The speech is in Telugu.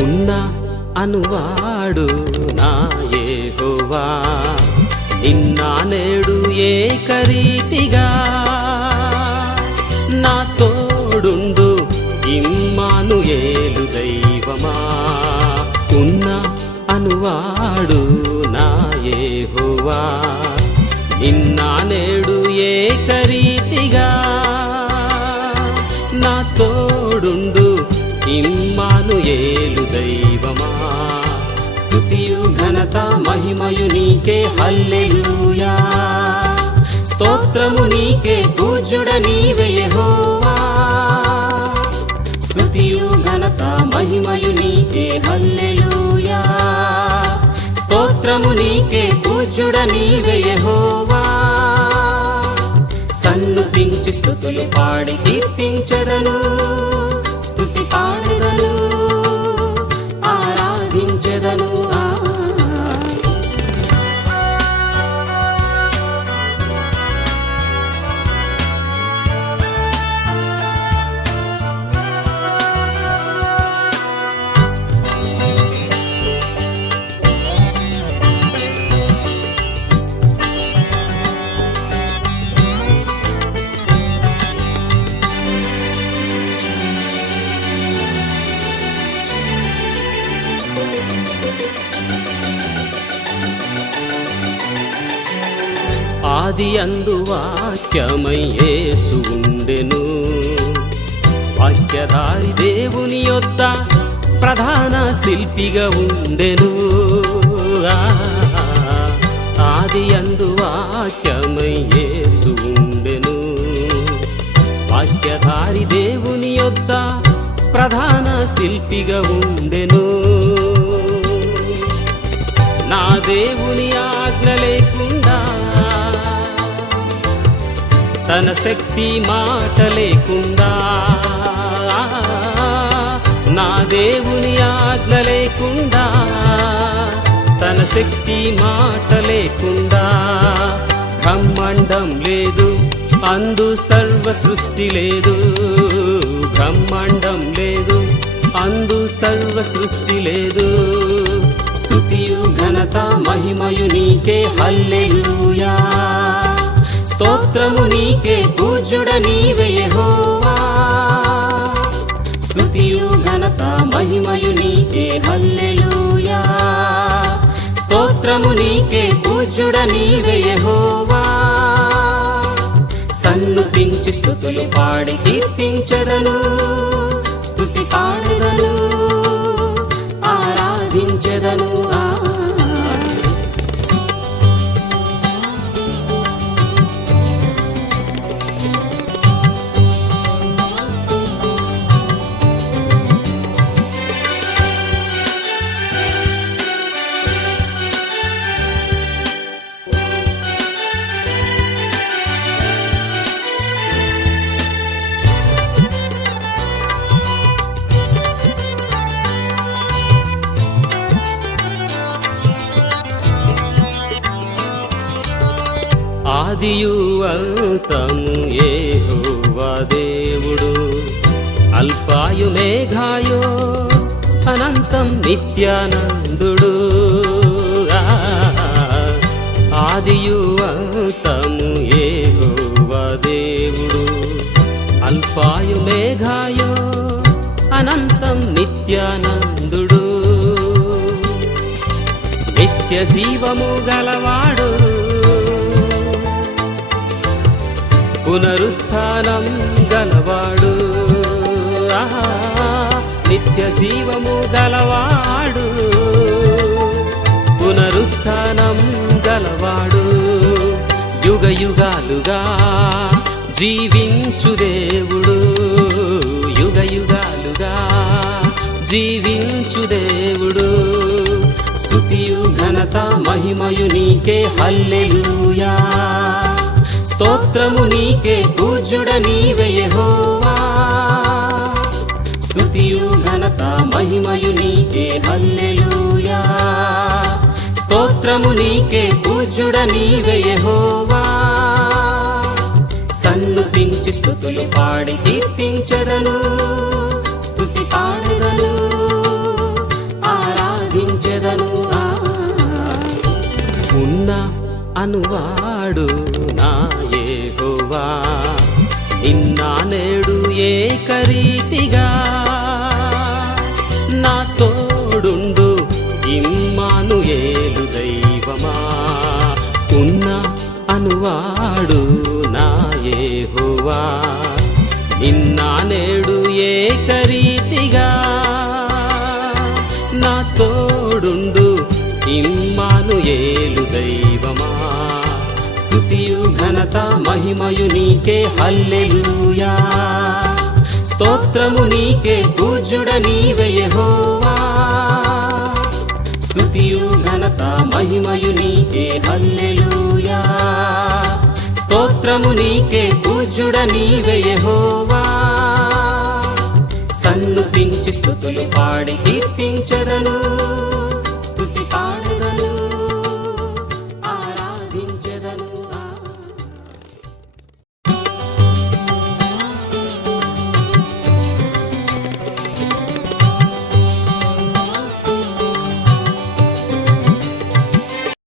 ఉన్న అనువాడు నా ఏహోవా నిన్న నేడు ఏకరీతిగా నా తోడుండు ఇమ్మాను ఏలు దైవమా. ఉన్న అనువాడు నా ఏహోవా నిన్న నేడు ఏకరీతిగా నా తోడుండు ఇమ్మాను ఏలు స్తుతియు ఘనత మహిమయు నీకే హల్లెలూయా. స్తోత్రము నీకే పూజ్యుడ నీవే యెహోవా. స్తుతియు ఘనత మహిమయు నీకే హల్లెలూయా. స్తోత్రము నీకే పూజ్యుడ నీవే యెహోవా. సన్నుతించి స్థుతులు పాడి కీర్తించదను. ఆది అందు వాక్యమయ్యేసు ఉండెను. వాక్యధారి దేవుని యొద్ద ప్రధాన శిల్పిగా ఉండెను. ఆది అందు వాక్యమయ్యేసు ఉండెను. వాక్యధారి దేవుని యొద్ద ప్రధాన శిల్పిగా ఉండెను. నా దేవుని ఆజ్ఞ లేకుండా తన శక్తి మాట లేకుండా. నా దేవుని ఆజ్ఞ లేకుండా తన శక్తి మాట లేకుండా. బ్రహ్మాండం లేదు అందు సర్వ సృష్టి లేదు. బ్రహ్మాండం లేదు అందు సర్వ సృష్టి లేదు. స్థుతియు ఘనత మహిమయు నీకే హల్లెలూయా. స్తోత్రము నీకే పూజ్యుడ నీవే యెహోవా. స్తుతియు ఘనత మహిమయు నీకే హల్లెలూయా. స్తోత్రము నీకే పూజ్యుడ నీవే యెహోవా. సన్నుతించి స్థుతులు పాడి కీర్తించదను. స్థుతి పాడదను. ఆదియు అంతము ఏహోవా దేవుడు. అల్పాయు మేఘాయో అనంతం నిత్యానందుడు. ఆదియు అంతము ఏహోవా దేవుడు. అల్పాయు మేఘాయో అనంతం నిత్యానందుడు. నిత్య జీవము గలవాడు పునరుత్థానం గలవాడు నిత్య జీవము గలవాడు. పునరుత్థానం గలవాడు యుగ యుగాలుగా జీవించు దేవుడు. యుగ యుగాలుగా జీవించు దేవుడు. స్థుతియు ఘనత మహిమయు నీకే హల్లెలూయా. స్తోత్రము నీకే పూజుడ నీవయోవా స్తుతియు ఘనత మహిమయు నీకే హల్లెలూయా. స్తోత్రము నీకే పూజుడ నీవయోవా సన్ను పించి స్థుతులు పాడి కీర్తించదను స్థుతి పాడదను ఆరాధించదను. ఉన్న అనువా ఉన్నాడు నా ఏహోవా నిన్న నేడు ఏకరీతిగా నా తోడుండు ఇమ్మాను ఏలు దైవమా. ఉన్న అనువాడు నా ఏహోవా నిన్న నేడు ఏకరీతిగా నా తోడుండు ఇమ్మాను ఏలు దైవమా స్థుతియు ఘనత మహిమయు నీకే హల్లెలూయా. స్తోత్రము నీకే పూజ్యుడ నీవే యెహోవా. స్తుతియు ఘనత మహిమయు నీకే హల్లెలూయా. స్తోత్రము నీకే పూజ్యుడ నీవే యెహోవా. సన్నుతించి స్థుతులు పాడి కీర్తించదను.